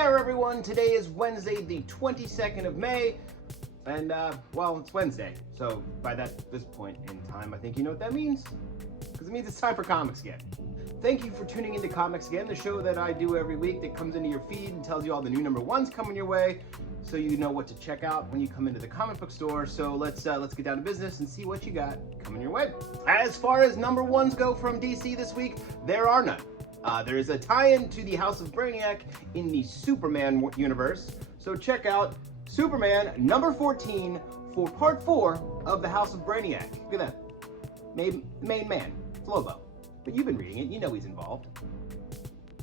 there, everyone. Today is Wednesday, the 22nd of May, and, well, it's Wednesday. So, by this point in time, I think you know what that means, because it means it's time for Comics Again. Thank you for tuning into Comics Again, the show that I do every week that comes into your feed and tells you all the new number ones coming your way, so you know what to check out when you come into the comic book store. So let's get down to business and see what you got coming your way. As far as number ones go from DC this week, there are none. There is a tie-in to the House of Brainiac in the Superman universe, so check out Superman number 14 for part 4 of the House of Brainiac. Look at that. Main man, it's Lobo. But you've been reading it, you know he's involved.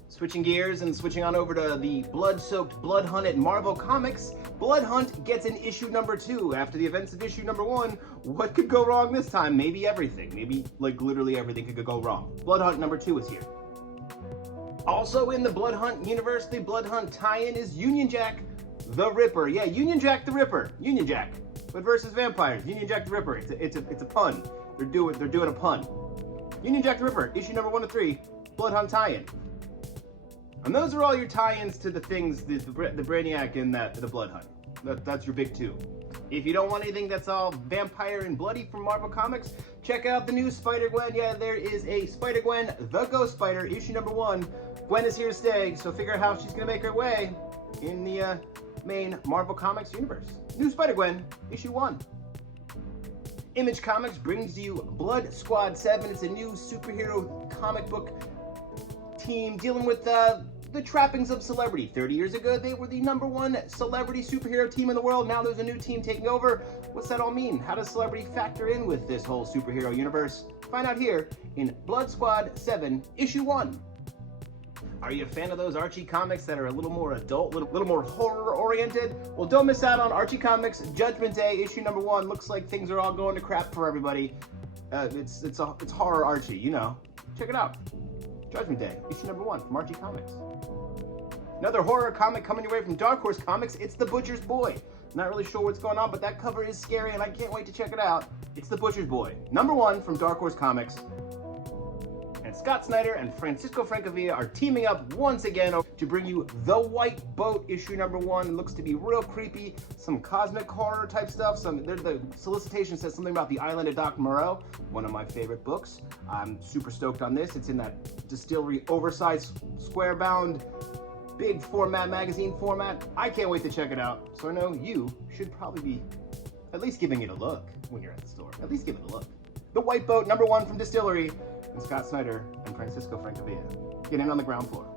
Switching gears and switching on over to the blood-soaked Blood Hunt at Marvel Comics, Blood Hunt gets an issue number 2 after the events of issue number 1. What could go wrong this time? Maybe everything. Maybe, like, literally everything could go wrong. Blood Hunt number 2 is here. Also in the Blood Hunt universe, the Blood Hunt tie-in is Union Jack the Ripper. Yeah, Union Jack the Ripper. Union Jack, but versus vampires. Union Jack the Ripper. It's a pun. They're doing a pun. Union Jack the Ripper, issue number 1 of 3, Blood Hunt tie-in. And those are all your tie-ins to the things, the Brainiac and the Blood Hunt. That's your big 2. If you don't want anything that's all vampire and bloody from Marvel Comics, check out the new Spider-Gwen. Yeah, there is a Spider-Gwen, the Ghost Spider, issue number 1. Gwen is here to stay, so figure out how she's going to make her way in the main Marvel Comics universe. New Spider-Gwen, issue 1. Image Comics brings you Blood Squad 7. It's a new superhero comic book team dealing with the trappings of celebrity. 30 years ago, they were the #1 celebrity superhero team in the world. Now there's a new team taking over. What's that all mean? How does celebrity factor in with this whole superhero universe? Find out here in Blood Squad 7, issue 1. Are you a fan of those Archie comics that are a little more adult, a little more horror-oriented? Well, don't miss out on Archie Comics Judgment Day, issue number 1. Looks like things are all going to crap for everybody. It's horror Archie, you know. Check it out. Judgment Day, issue number 1 from Archie Comics. Another horror comic coming your way from Dark Horse Comics. It's The Butcher's Boy. Not really sure what's going on, but that cover is scary, and I can't wait to check it out. It's The Butcher's Boy, number 1 from Dark Horse Comics. And Scott Snyder and Francisco Francavilla are teaming up once again to bring you The White Boat, issue number 1. It looks to be real creepy, some cosmic horror type stuff. The solicitation says something about the island of Dr. Moreau, one of my favorite books. I'm super stoked on this. It's in that distillery, oversized, square-bound, big format, magazine format. I can't wait to check it out. So I know you should probably be at least giving it a look when you're at the store. At least give it a look. The White Boat, number 1 from Distillery. And Scott Snyder and Francisco Francavilla. Get in on the ground floor.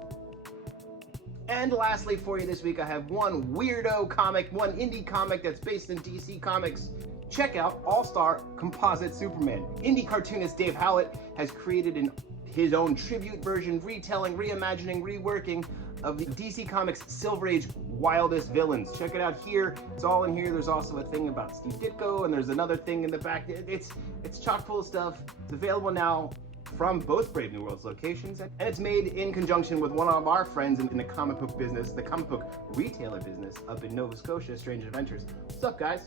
And lastly for you this week, I have one weirdo comic, one indie comic that's based in DC Comics. Check out All-Star Composite Superman. Indie cartoonist Dave Howlett has created his own tribute version, retelling, reimagining, reworking of the DC Comics Silver Age wildest villains. Check it out here. It's all in here. There's also a thing about Steve Ditko, and there's another thing in the back. It's chock full of stuff. It's available now from both Brave New Worlds locations, and it's made in conjunction with one of our friends in the comic book business, the comic book retailer business up in Nova Scotia, Strange Adventures. What's up, guys?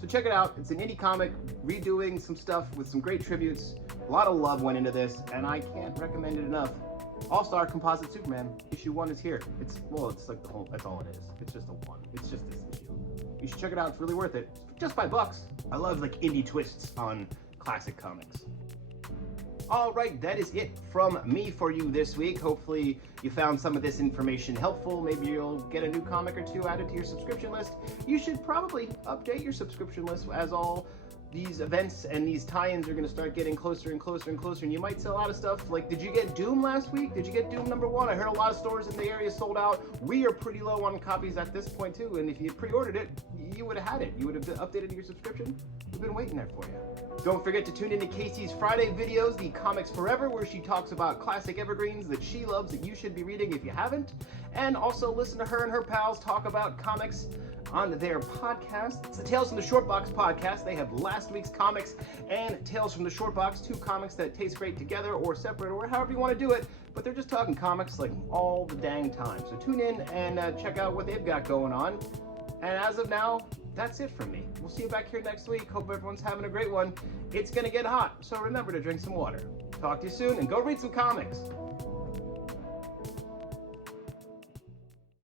So check it out. It's an indie comic redoing some stuff with some great tributes. A lot of love went into this, and I can't recommend it enough. All-Star Composite Superman, issue 1 is here. It's like the whole, that's all it is. It's just a 1. It's just this issue. You should check it out. It's really worth it. Just $5. I love like indie twists on classic comics. All right, that is it from me for you this week. Hopefully you found some of this information helpful. Maybe you'll get a new comic or 2 added to your subscription list. You should probably update your subscription list as all these events and these tie-ins are going to start getting closer and closer and closer, and you might sell out of stuff. Like, did you get Doom last week? Did you get Doom number 1? I heard a lot of stores in the area sold out. We are pretty low on copies at this point too, and if you pre-ordered it, you would have had it. You would have updated your subscription. We've been waiting there for you. Don't forget to tune into Casey's Friday videos, the Comics Forever, where she talks about classic evergreens that she loves that you should be reading if you haven't. And also listen to her and her pals talk about comics on their podcast. It's the Tales from the Short Box podcast. They have last week's comics and Tales from the Short Box, 2 comics that taste great together or separate or however you want to do it, but they're just talking comics like all the dang time. So tune in and check out what they've got going on. And as of now, that's it from me. We'll see you back here next week. Hope everyone's having a great one. It's gonna get hot, so remember to drink some water. Talk to you soon, and go read some comics.